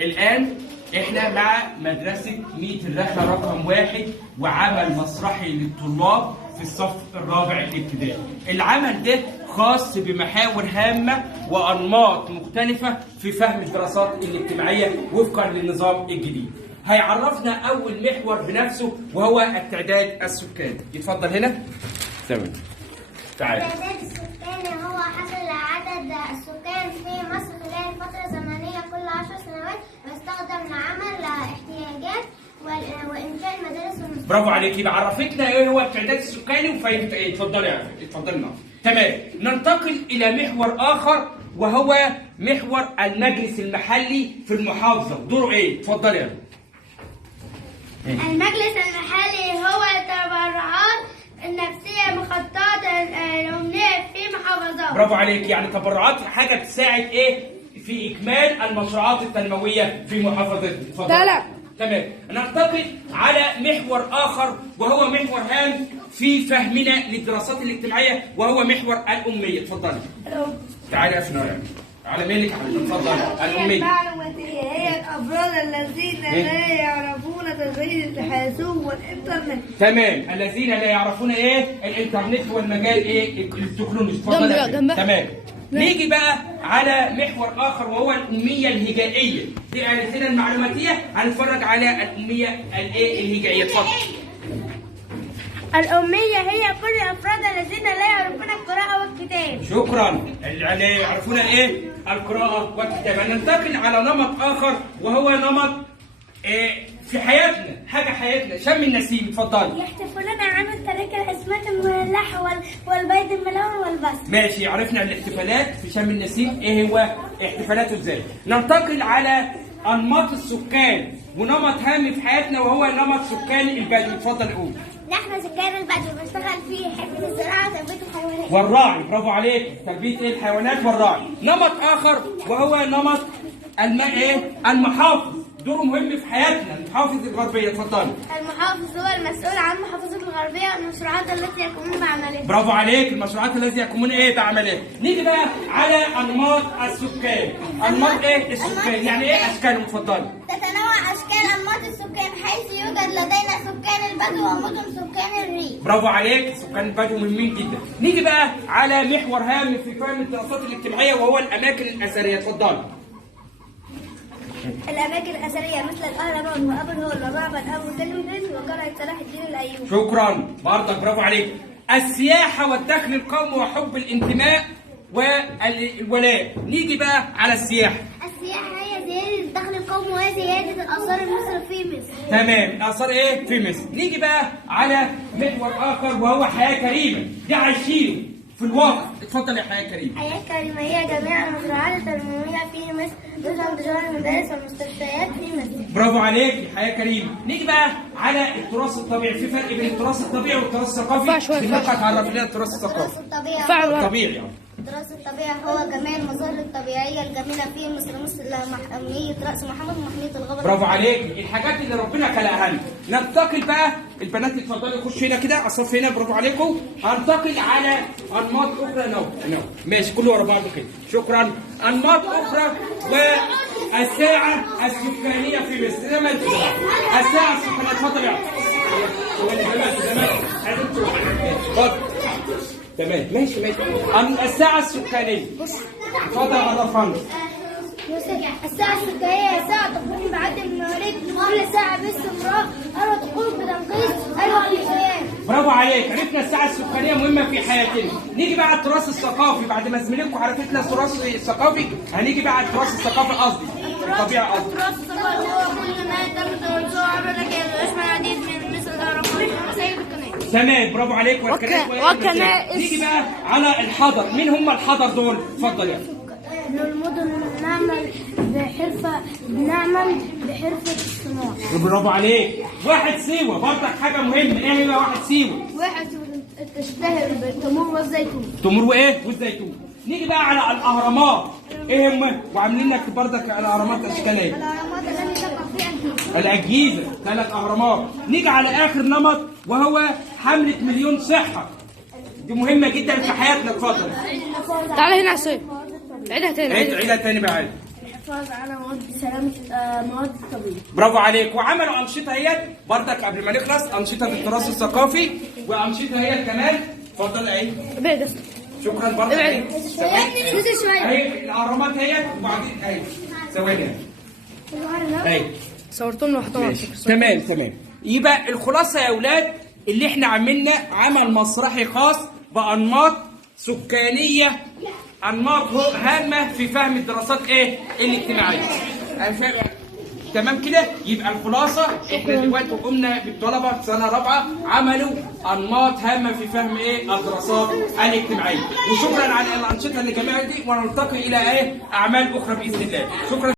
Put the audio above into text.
الآن احنا مع مدرسة ميت الرحلة رقم 1 وعمل مسرحي للطلاب في الصف الرابع الابتدائي. العمل ده خاص بمحاور هامة وأنماط مختلفة في فهم الدراسات الاجتماعية وفقا للنظام الجديد. هيعرفنا أول محور بنفسه وهو التعداد السكاني. يتفضل هنا. تمام. تعالى. التعداد السكاني هو حصل عدد السكان في مصر خلال فترة زمنية كل 10 سنوات ويستخدم لعمل احتياجات وإنشاء المدارس والمستشفيات. برافو عليك. يبقى عرفتنا ايه هو التعداد السكاني وفايدته ايه. اتفضلي يا اتفضلي. تمام. ننتقل إلى محور آخر وهو محور المجلس المحلي في المحافظة. دوره ايه؟ اتفضلي يا المجلس المحلي هو التبرعات النفسية مخططة الأمنية في محافظات. برافو عليك. يعني تبرعات حاجة بتساعد ايه في إكمال المشروعات التنموية في محافظتنا. اتفضل. لا. تمام. ننتقل على محور آخر وهو محور هام في فهمنا للدراسات الاجتماعية وهو محور الأمية. اتفضلي. تعالي يا فنان. على مالك اتفضل. الأمية المعلوماتية هي الأفراد الذين لا يعرفون تشغيل الحاسوب والإنترنت. تمام. الذين لا يعرفون ايه الانترنت والمجال ايه التكنولوجي. اتفضل. تمام. نيجي بقى على محور اخر وهو الاميه الهجائيه. دي السنه المعلوماتيه هنتفرج على الاميه الايه الهجائيه. اتفضل. الأمية هي كل الأفراد الذين لا يعرفون القراءة والكتاب. شكرا. اللي يعرفون ايه القراءه والكتابه. ننتقل على نمط اخر وهو نمط في حياتنا، حاجه حياتنا. شم النسيم. اتفضل. يحتفلون عن طريق الأسماك المملحة والبيض الملون والبصل. ماشي. عرفنا الاحتفالات في شم النسيم ايه هو احتفالاته ازاي. ننتقل على انماط السكان ونمط هام في حياتنا وهو نمط سكان البدو. اتفضل قول. نحن سكان البدو بنشتغل في حرفة الزراعة وتربية الحيوانات والراعي. برافو عليك. تربية الحيوانات والراعي. نمط آخر وهو نمط المحافظ. دوره مهم في حياتنا. المحافظ الغربية. اتفضل. المحافظ هو المسؤول عن محافظة الغربية والمشروعات التي يقومون بعملها. برافو عليك. المشروعات التي يقومون بعملها. نيجي بقى على أنماط السكان. أنماط السكان يعني ايه أشكالهم. اتفضل. تتنوع أشكال أنماط السكان حيث يوجد لدينا سكان البدو ومدن سكان الريف. برافو عليك. سكان البدو مهمين جدا. نيجي بقى على محور هام في فهم الدراسات الاجتماعية وهو الأماكن الأثرية. اتفضل. الأماكن الأثرية مثل الأهرامات وأبو الهول ومعبد أبو سمبل وقلعة صلاح الدين الأيوبي. شكرا. برضك برافو عليك. السياحة والدخل القومي وحب الانتماء والولاء. نيجي بقى على السياحة. السياحة هي زيادة الدخل القومي وهي زيادة الآثار المصرية في مصر. تمام. الآثار في مصر. نيجي بقى على محور آخر وهو حياة كريمة. دي عايشينه في الواقع. اتفضل يا حياة كريمة. حياة كريمة هي جميع المشروعات التنموية في مصر تشمل تشغيل المدارس والمستشفيات في مصر. برافو عليك. حياة كريمة. نيجي بقى على التراث الطبيعي. في فرق بين التراث الطبيعي والتراث الثقافي. دلوقتي هتعرف لنا التراث الثقافي. الطبيعي يعني. التراث الطبيعي هو جميع المظاهر الطبيعية الجميلة في مصر مثل محمية رأس محمد ومحمية الغابة. برافو عليك. الحاجات اللي ربنا خلقها لنا. ننتقل بقى. البنات اتفضلوا خشوا هنا كده على الصف هنا. برافو عليكم. هنتقل على انماط اخرى. نو ماشي كله ورا بعض كده. شكرا. انماط اخرى والساعه السكانيه في مصر. زي ما انتم الساعه السكانيه. اتفضل يا تمام. ماشي. الساعه السكانيه. اتفضل عرفنا. الساعة السكانية هي ساعة تقوم بعد المواليد كل ساعة باستمرار أو تقوم بتنقيص الوقتيات. برافو عليك. عرفنا الساعة السكانية مهمة في حياتنا. نيجي بقى على التراث الثقافي. بعد ما زميلتكم عرفت لنا التراث الثقافي هنيجي بقى على التراث الثقافي قصدي الطبيعي قصدي. التراث الثقافي هو كل ما يتم توزيعه عبر الأجيال ويشمل العديد من مثل الأهرامات ومساجد الكنائس. تمام. برافو عليك. والكنائس. نيجي بقى على الحضر. مين هم الحضر دول؟ اتفضل يا المدن بنعمل بحرفة الصناعة. برافو عليك. واحد سيوة برضك حاجة مهمة. ايه هي واحد سيوة؟ واحد تشتهر بالتمور والزيتون. التمور والزيتون. نيجي بقى على الأهرامات. ايه هم؟ وعاملين لك برضك الأهرامات أشكالية. الأهرامات التي تقع في أنجيزة. الأجيزة 3 أهرامات. نيجي على آخر نمط وهو حملة مليون صحة. دي مهمة جدا في حياتنا. اتفضل. تعال هنا يا سيد. عيدها تاني. عيدها تاني بقى. الحفاظ على مواد سلامة مواد الطبيب. برافو عليك. وعملوا انشطه هي بردك قبل ما نخلص، انشطه في التراث الثقافي وانشطه هي كمان. اتفضل اهي. شكرا برضه. اهي الاهرامات اهي وبعدين اهي ثواني اهي صورتهم لوحدهم. تمام. يبقى الخلاصه يا اولاد اللي احنا عملنا عمل مسرحي خاص بانماط سكانيه، انماط هامه في فهم الدراسات الاجتماعيه. تمام كده. يبقى الخلاصه احنا دلوقتي قمنا بالطلبه سنه رابعه عملوا انماط هامه في فهم الدراسات الاجتماعيه. وشكرا على الانشطه اللي جميعا دي، ونلتقي الى اعمال اخرى باذن الله. شكرا.